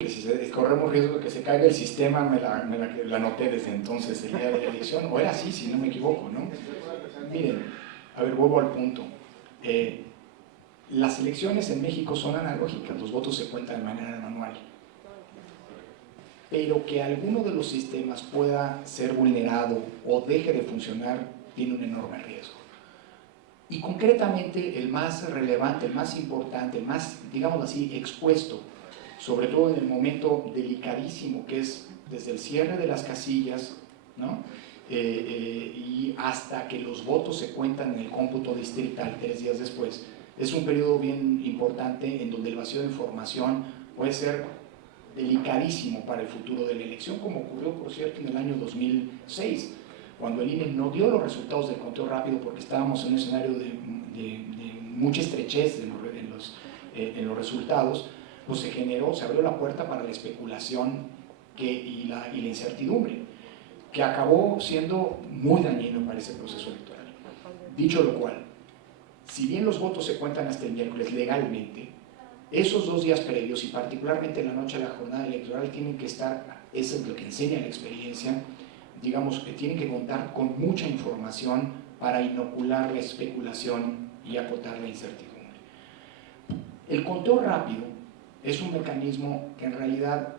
Si corremos riesgo de que se caiga el sistema, la anoté desde entonces, el día de la elección, o era así, si no me equivoco, ¿no? Miren, a ver, vuelvo al punto. Las elecciones en México son analógicas, los votos se cuentan de manera manual. Pero que alguno de los sistemas pueda ser vulnerado o deje de funcionar, tiene un enorme riesgo. Y concretamente, el más relevante, el más importante, el más, digamos así, expuesto, sobre todo en el momento delicadísimo que es desde el cierre de las casillas, ¿no? Y hasta que los votos se cuentan en el cómputo distrital 3 días después, es un periodo bien importante en donde el vacío de información puede ser delicadísimo para el futuro de la elección, como ocurrió, por cierto, en el año 2006, cuando el INE no dio los resultados del conteo rápido porque estábamos en un escenario de mucha estrechez en los resultados. Pues se abrió la puerta para la especulación y la incertidumbre, que acabó siendo muy dañino para ese proceso electoral. Dicho lo cual, si bien los votos se cuentan hasta el miércoles legalmente, esos 2 días previos, y particularmente en la noche de la jornada electoral, tienen que estar, eso es lo que enseña la experiencia, digamos que tienen que contar con mucha información para inocular la especulación y acotar la incertidumbre. El conteo rápido es un mecanismo que en realidad,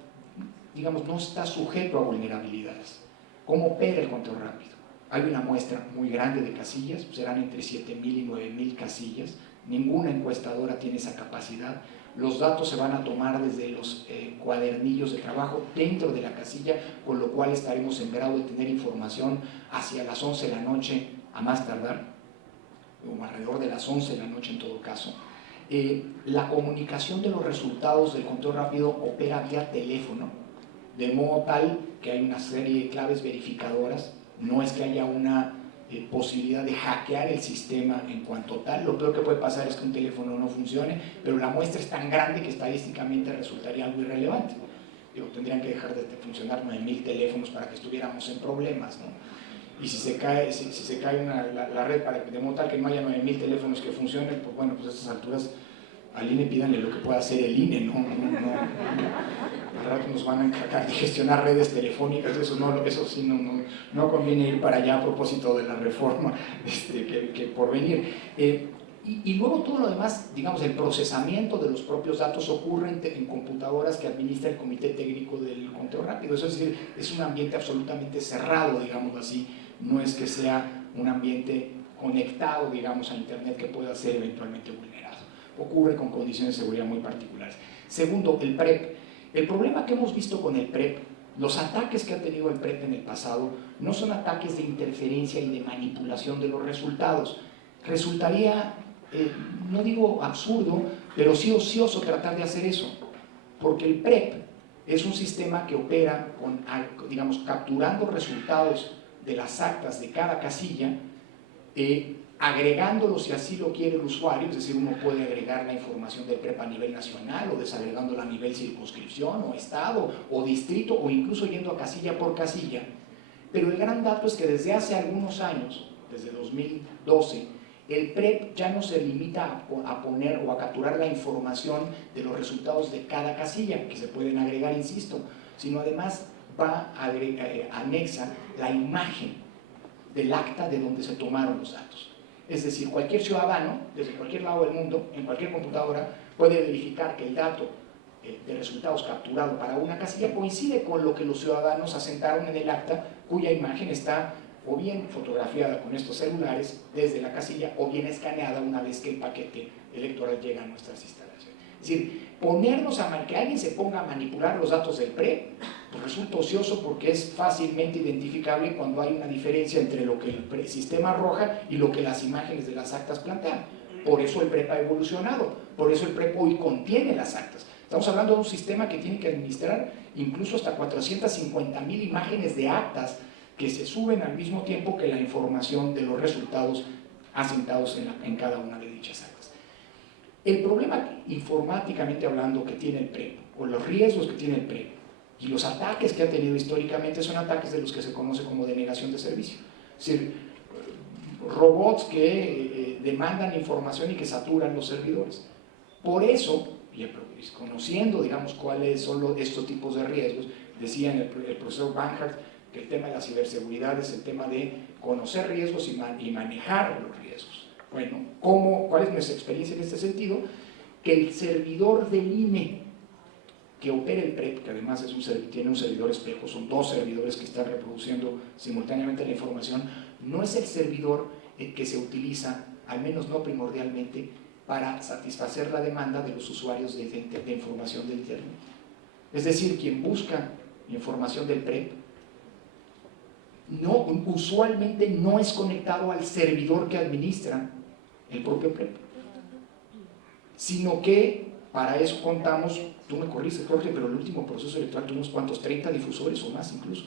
digamos, no está sujeto a vulnerabilidades. ¿Cómo opera el conteo rápido? Hay una muestra muy grande de casillas, serán entre 7.000 y 9.000 casillas, ninguna encuestadora tiene esa capacidad. Los datos se van a tomar desde los cuadernillos de trabajo dentro de la casilla, con lo cual estaremos en grado de tener información hacia las 11 de la noche a más tardar, o alrededor de las 11 de la noche en todo caso. La comunicación de los resultados del conteo rápido opera vía teléfono, de modo tal que hay una serie de claves verificadoras, no es que haya una posibilidad de hackear el sistema en cuanto tal. Lo peor que puede pasar es que un teléfono no funcione, pero la muestra es tan grande que estadísticamente resultaría algo irrelevante. Tendrían que dejar de funcionar 9.000 teléfonos para que estuviéramos en problemas, ¿no? Y si se cae la red de modo tal que no haya 9.000 teléfonos que funcionen, pues bueno, pues a estas alturas al INE pídanle lo que pueda hacer el INE, ¿no? Al rato nos van a encargar de gestionar redes telefónicas, eso sí no conviene ir para allá a propósito de la reforma que por venir. Y luego todo lo demás, digamos, el procesamiento de los propios datos ocurre en computadoras que administra el Comité Técnico del Conteo Rápido. Eso es decir, es un ambiente absolutamente cerrado, digamos así, no es que sea un ambiente conectado, digamos, a Internet que pueda ser eventualmente vulnerado. Ocurre con condiciones de seguridad muy particulares. Segundo, el PREP. El problema que hemos visto con el PREP, los ataques que ha tenido el PREP en el pasado, no son ataques de interferencia y de manipulación de los resultados. Resultaría, no digo absurdo, pero sí ocioso tratar de hacer eso, porque el PREP es un sistema que opera con, digamos, capturando resultados de las actas de cada casilla, agregándolos si así lo quiere el usuario, es decir, uno puede agregar la información del PREP a nivel nacional o desagregándola a nivel circunscripción o estado o distrito o incluso yendo a casilla por casilla, pero el gran dato es que desde hace algunos años, desde 2012, el PREP ya no se limita a poner o a capturar la información de los resultados de cada casilla, que se pueden agregar, insisto, sino además anexa la imagen del acta de donde se tomaron los datos. Es decir, cualquier ciudadano, desde cualquier lado del mundo, en cualquier computadora, puede verificar que el dato de resultados capturado para una casilla coincide con lo que los ciudadanos asentaron en el acta, cuya imagen está o bien fotografiada con estos celulares desde la casilla o bien escaneada una vez que el paquete electoral llega a nuestras instalaciones. Es decir, que alguien se ponga a manipular los datos del PREP, pues resulta ocioso porque es fácilmente identificable cuando hay una diferencia entre lo que el sistema arroja y lo que las imágenes de las actas plantean. Por eso el PREP ha evolucionado, por eso el PREP hoy contiene las actas. Estamos hablando de un sistema que tiene que administrar incluso hasta 450.000 imágenes de actas que se suben al mismo tiempo que la información de los resultados asentados en cada una de dichas actas. El problema informáticamente hablando que tiene el PREP, o los riesgos que tiene el PREP, y los ataques que ha tenido históricamente son ataques de los que se conoce como denegación de servicio. Es decir, robots que demandan información y que saturan los servidores. Por eso, conociendo, digamos, cuáles son estos tipos de riesgos, decía el profesor Banhart que el tema de la ciberseguridad es el tema de conocer riesgos y manejar los riesgos. Bueno, ¿cuál es nuestra experiencia en este sentido? Que el servidor del INE que opera el PREP, que además tiene un servidor espejo, son dos servidores que están reproduciendo simultáneamente la información, no es el servidor que se utiliza, al menos no primordialmente, para satisfacer la demanda de los usuarios de información de Internet. Es decir, quien busca información del PREP usualmente no es conectado al servidor que administra el propio PREP, sino que para eso contamos, tú me corriges, Jorge, pero el último proceso electoral tuvo unos cuantos, 30 difusores o más incluso.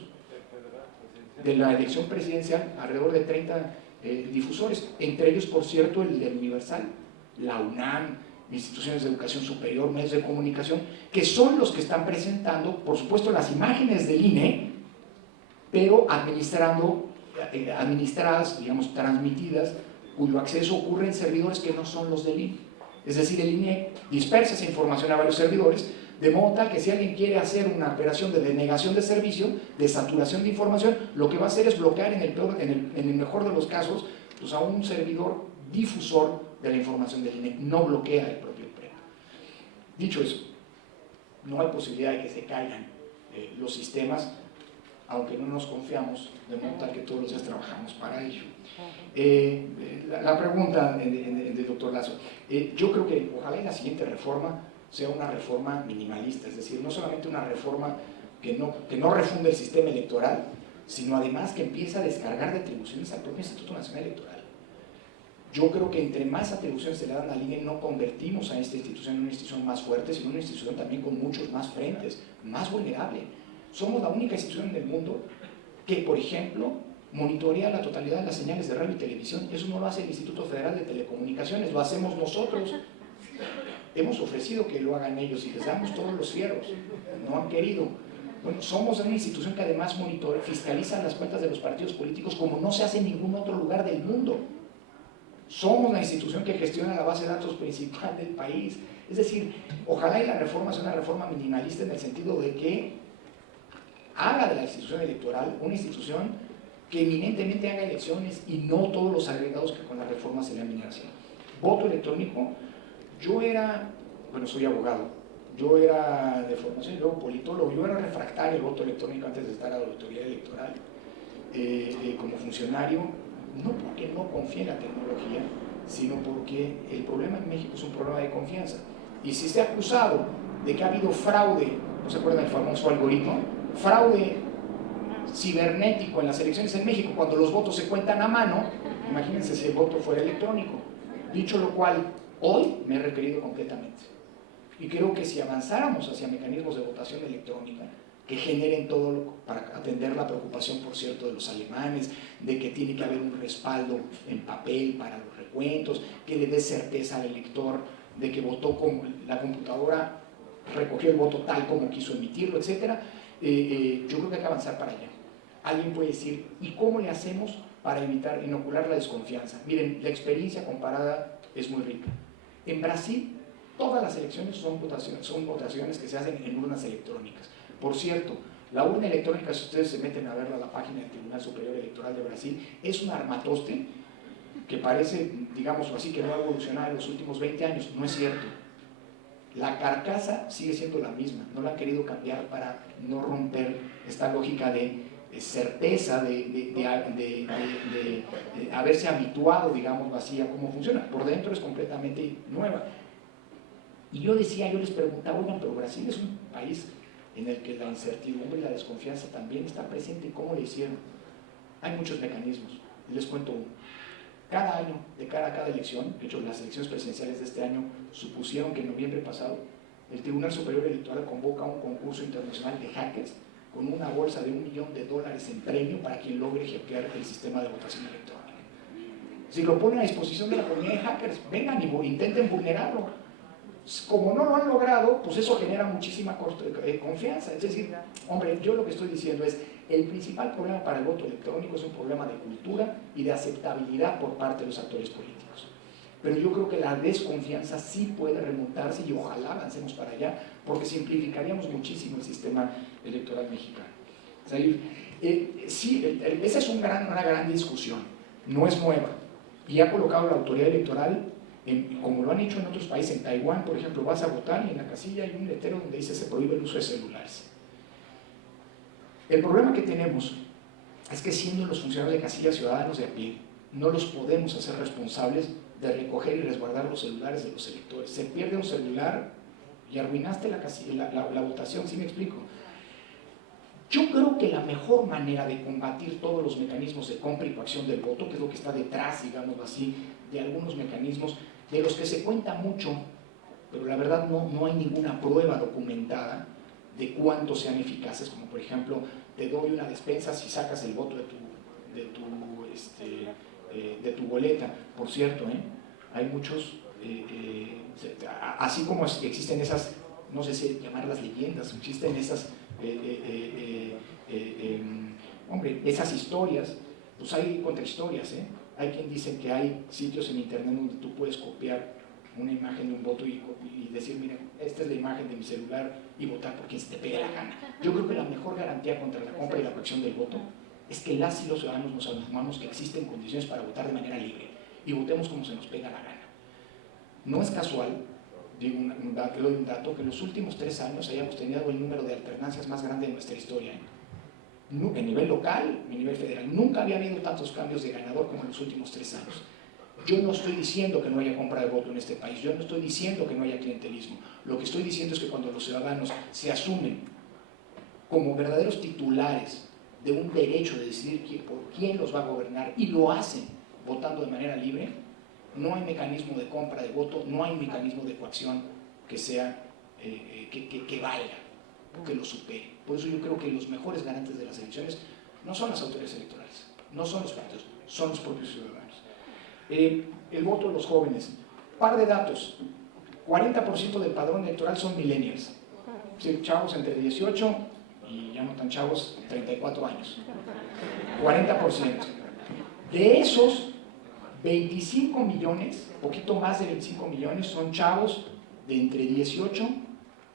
De la elección presidencial, alrededor de 30 difusores, entre ellos, por cierto, el del Universal, la UNAM, instituciones de educación superior, medios de comunicación, que son los que están presentando, por supuesto, las imágenes del INE, pero administradas, digamos, transmitidas, cuyo acceso ocurre en servidores que no son los del INE. Es decir, el INE dispersa esa información a varios servidores, de modo tal que si alguien quiere hacer una operación de denegación de servicio, de saturación de información, lo que va a hacer es bloquear en el mejor de los casos, pues a un servidor difusor de la información del INE, no bloquea el propio PREP. Dicho eso, no hay posibilidad de que se caigan los sistemas, aunque no nos confiamos, de modo tal que todos los días trabajamos para ello. La pregunta del doctor Lazo, yo creo que ojalá la siguiente reforma sea una reforma minimalista, es decir, no solamente una reforma que no refunde el sistema electoral, sino además que empiece a descargar de atribuciones al propio Instituto Nacional Electoral. Yo creo que entre más atribuciones se le dan al INE, no convertimos a esta institución en una institución más fuerte, sino en una institución también con muchos más frentes, más vulnerable. Somos la única institución en el mundo que, por ejemplo, monitorea la totalidad de las señales de radio y televisión. Eso no lo hace el Instituto Federal de Telecomunicaciones, lo hacemos nosotros. Hemos ofrecido que lo hagan ellos y les damos todos los fierros. No han querido. Bueno, somos una institución que además fiscaliza las cuentas de los partidos políticos como no se hace en ningún otro lugar del mundo. Somos la institución que gestiona la base de datos principal del país. Es decir, ojalá y la reforma sea una reforma minimalista en el sentido de que haga de la institución electoral una institución que eminentemente haga elecciones y no todos los agregados que con la reforma se le han venido haciendo. Voto electrónico, soy abogado, yo era de formación y luego politólogo, yo era refractario al voto electrónico antes de estar a la autoridad electoral como funcionario, no porque no confíe en la tecnología, sino porque el problema en México es un problema de confianza. Y si se ha acusado de que ha habido fraude, ¿no se acuerdan del famoso algoritmo? Fraude cibernético en las elecciones en México, cuando los votos se cuentan a mano, imagínense si el voto fuera electrónico. Dicho lo cual, hoy me he referido completamente. Y creo que si avanzáramos hacia mecanismos de votación electrónica, que generen todo para atender la preocupación, por cierto, de los alemanes, de que tiene que haber un respaldo en papel para los recuentos, que le dé certeza al elector de que votó como la computadora recogió el voto tal como quiso emitirlo, etc. Yo creo que hay que avanzar para allá. Alguien puede decir, ¿y cómo le hacemos para inocular la desconfianza? Miren, la experiencia comparada es muy rica. En Brasil, todas las elecciones son votaciones que se hacen en urnas electrónicas. Por cierto, la urna electrónica, si ustedes se meten a verla a la página del Tribunal Superior Electoral de Brasil, es un armatoste que parece, digamos así, que no ha evolucionado en los últimos 20 años. No es cierto. La carcasa sigue siendo la misma, no la han querido cambiar para no romper esta lógica de certeza, de haberse habituado, digamos así, a cómo funciona. Por dentro es completamente nueva. Y yo les preguntaba, oigan, pero Brasil es un país en el que la incertidumbre y la desconfianza también está presente. ¿Cómo le hicieron? Hay muchos mecanismos. Les cuento uno. Cada año, de cara a cada elección, de hecho las elecciones presidenciales de este año supusieron que en noviembre pasado el Tribunal Superior Electoral convoca un concurso internacional de hackers con una bolsa de $1 millón en premio para quien logre hackear el sistema de votación electrónica. Si lo ponen a disposición de la comunidad de hackers, vengan y intenten vulnerarlo. Como no lo han logrado, pues eso genera muchísima confianza. Es decir, hombre, yo lo que estoy diciendo es, el principal problema para el voto electrónico es un problema de cultura y de aceptabilidad por parte de los actores políticos. pero yo creo que la desconfianza sí puede remontarse y ojalá avancemos para allá, porque simplificaríamos muchísimo el sistema electoral mexicano. O sea, sí, esa es una gran discusión, no es nueva, y ha colocado la autoridad electoral, como lo han hecho en otros países. En Taiwán, por ejemplo, vas a votar y en la casilla hay un letrero donde dice se prohíbe el uso de celulares. El problema que tenemos es que siendo los funcionarios de casilla ciudadanos de a pie, no los podemos hacer responsables de recoger y resguardar los celulares de los electores. Se pierde un celular y arruinaste la votación, ¿sí me explico? Yo creo que la mejor manera de combatir todos los mecanismos de compra y coacción del voto, que es lo que está detrás, digamos así, de algunos mecanismos de los que se cuenta mucho, pero la verdad no hay ninguna prueba documentada de cuánto sean eficaces, como por ejemplo, te doy una despensa si sacas el voto de tu boleta. Por cierto, hay muchos, así como existen esas, no sé si llamarlas leyendas, existen esas, esas historias, pues hay contrahistorias, Hay quien dice que hay sitios en internet donde tú puedes copiar una imagen de un voto y decir, miren, esta es la imagen de mi celular y votar por quien se te pegue la gana. Yo creo que la mejor garantía contra la compra y la coacción del voto es que las y los ciudadanos nos asumamos que existen condiciones para votar de manera libre y votemos como se nos pega la gana. No es casual, digo un dato, que en los últimos 3 años hayamos tenido el número de alternancias más grande de nuestra historia. En nivel local, en nivel federal, nunca había habido tantos cambios de ganador como en los últimos 3 años. Yo no estoy diciendo que no haya compra de voto en este país, yo no estoy diciendo que no haya clientelismo. Lo que estoy diciendo es que cuando los ciudadanos se asumen como verdaderos titulares de un derecho de decidir por quién los va a gobernar y lo hacen votando de manera libre, no hay mecanismo de compra de voto, no hay mecanismo de coacción que sea, que valga, que lo supere. Por eso yo creo que los mejores garantes de las elecciones no son las autoridades electorales, no son los partidos, son los propios ciudadanos. El voto de los jóvenes. Par de datos. 40% del padrón electoral son millennials. Sí, chavos entre 18 y ya no tan chavos, 34 años. 40%. De esos, 25 millones, poquito más de 25 millones, son chavos de entre 18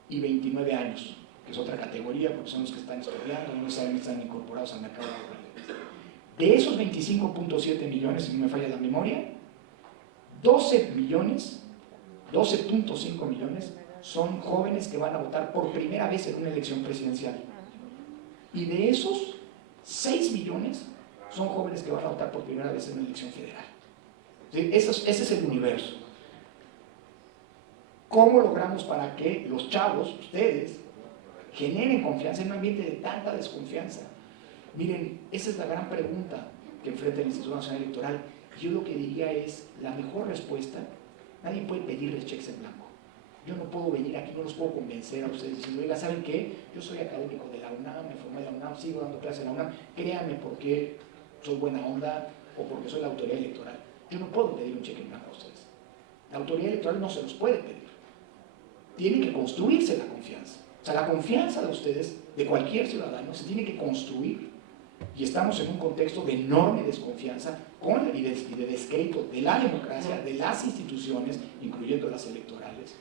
y 29 años, que es otra categoría porque son los que están estudiando, no necesariamente están incorporados al mercado laboral. De esos 25.7 millones, si no me falla la memoria, 12.5 millones son jóvenes que van a votar por primera vez en una elección presidencial. Y de esos, 6 millones son jóvenes que van a votar por primera vez en una elección federal. ¿Sí? Ese es el universo. ¿Cómo logramos para que los chavos, ustedes, generen confianza en un ambiente de tanta desconfianza? Miren, esa es la gran pregunta que enfrenta el Instituto Nacional Electoral. Yo lo que diría es, la mejor respuesta, nadie puede pedirles cheques en blanco. Yo no puedo venir aquí, no los puedo convencer a ustedes diciendo, oiga, ¿saben qué? Yo soy académico de la UNAM, me formé en la UNAM, sigo dando clases en la UNAM, créanme porque soy buena onda o porque soy la autoridad electoral. Yo no puedo pedir un cheque en blanco a ustedes. La autoridad electoral no se los puede pedir. Tiene que construirse la confianza. O sea, la confianza de ustedes, de cualquier ciudadano, se tiene que construir. Y estamos en un contexto de enorme desconfianza y de descrédito de la democracia, de las instituciones, incluyendo las electorales,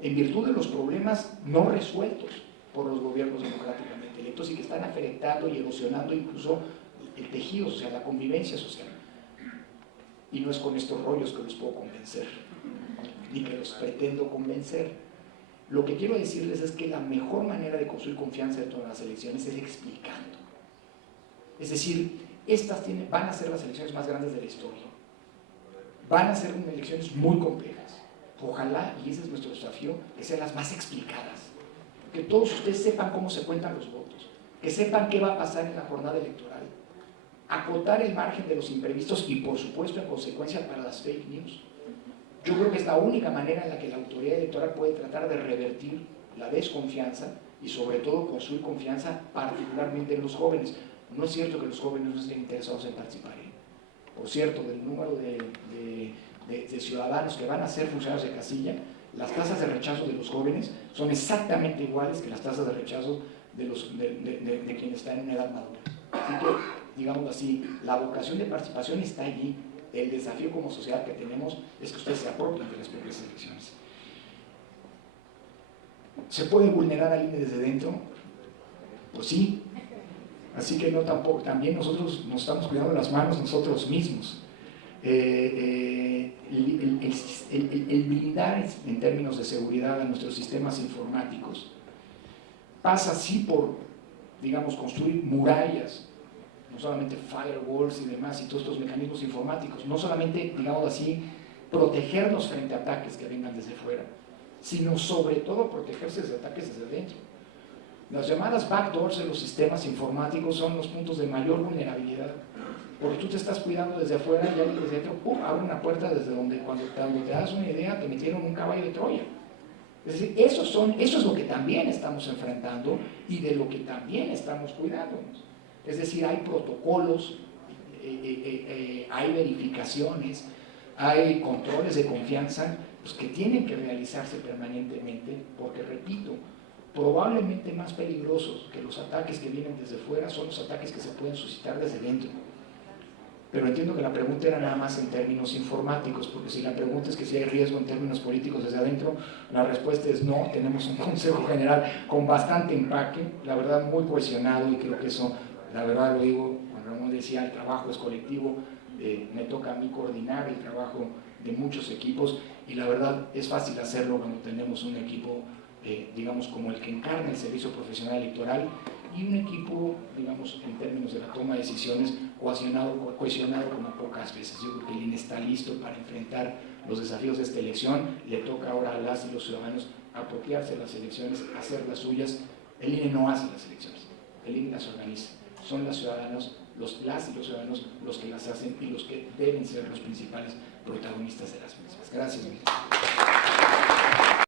en virtud de los problemas no resueltos por los gobiernos democráticamente electos y que están afectando y erosionando incluso el tejido social, la convivencia social. Y no es con estos rollos que los puedo convencer, ni que los pretendo convencer. Lo que quiero decirles es que la mejor manera de construir confianza dentro de las elecciones es explicando. Es decir, estas van a ser las elecciones más grandes de la historia. Van a ser elecciones muy complejas. Ojalá, y ese es nuestro desafío, que sean las más explicadas. Que todos ustedes sepan cómo se cuentan los votos, que sepan qué va a pasar en la jornada electoral, acotar el margen de los imprevistos y, por supuesto, en consecuencia para las fake news. Yo creo que es la única manera en la que la autoridad electoral puede tratar de revertir la desconfianza y, sobre todo, construir confianza, particularmente en los jóvenes. No es cierto que los jóvenes no estén interesados en participar. Por cierto, del número de ciudadanos que van a ser funcionarios de casilla, las tasas de rechazo de los jóvenes son exactamente iguales que las tasas de rechazo de quienes están en una edad madura. Así que, digamos así, la vocación de participación está allí. el desafío como sociedad que tenemos es que ustedes se apropien de las propias elecciones. ¿Se puede vulnerar al INE desde dentro? Pues sí. Así que no tampoco, también nosotros nos estamos cuidando las manos nosotros mismos. El blindar en términos de seguridad a nuestros sistemas informáticos pasa sí por, digamos, construir murallas, no solamente firewalls y demás y todos estos mecanismos informáticos, no solamente, digamos así, protegernos frente a ataques que vengan desde fuera, sino sobre todo protegerse de ataques desde dentro. Las llamadas backdoors de los sistemas informáticos son los puntos de mayor vulnerabilidad, porque tú te estás cuidando desde afuera y alguien desde dentro, ¡pum!, abre una puerta desde donde cuando te das una idea te metieron un caballo de Troya. Es decir, eso es lo que también estamos enfrentando y de lo que también estamos cuidándonos. Es decir, hay protocolos, hay verificaciones, hay controles de confianza pues, que tienen que realizarse permanentemente, porque repito, probablemente más peligrosos que los ataques que vienen desde fuera son los ataques que se pueden suscitar desde dentro. Pero entiendo que la pregunta era nada más en términos informáticos, porque si la pregunta es que si hay riesgo en términos políticos desde adentro, la respuesta es no. Tenemos un Consejo General con bastante empaque, la verdad muy cohesionado, y creo que eso, la verdad lo digo, Juan Ramón decía, el trabajo es colectivo, me toca a mí coordinar el trabajo de muchos equipos, y la verdad es fácil hacerlo cuando tenemos un equipo, digamos, como el que encarna el servicio profesional electoral, y un equipo, digamos, en términos de la toma de decisiones, cohesionado como pocas veces. Yo creo que el INE está listo para enfrentar los desafíos de esta elección. Le toca ahora a las y los ciudadanos apropiarse de las elecciones, hacer las suyas. El INE no hace las elecciones, el INE las organiza. Son las ciudadanos, las y los ciudadanos los que las hacen y los que deben ser los principales protagonistas de las mismas. Gracias, Miguel.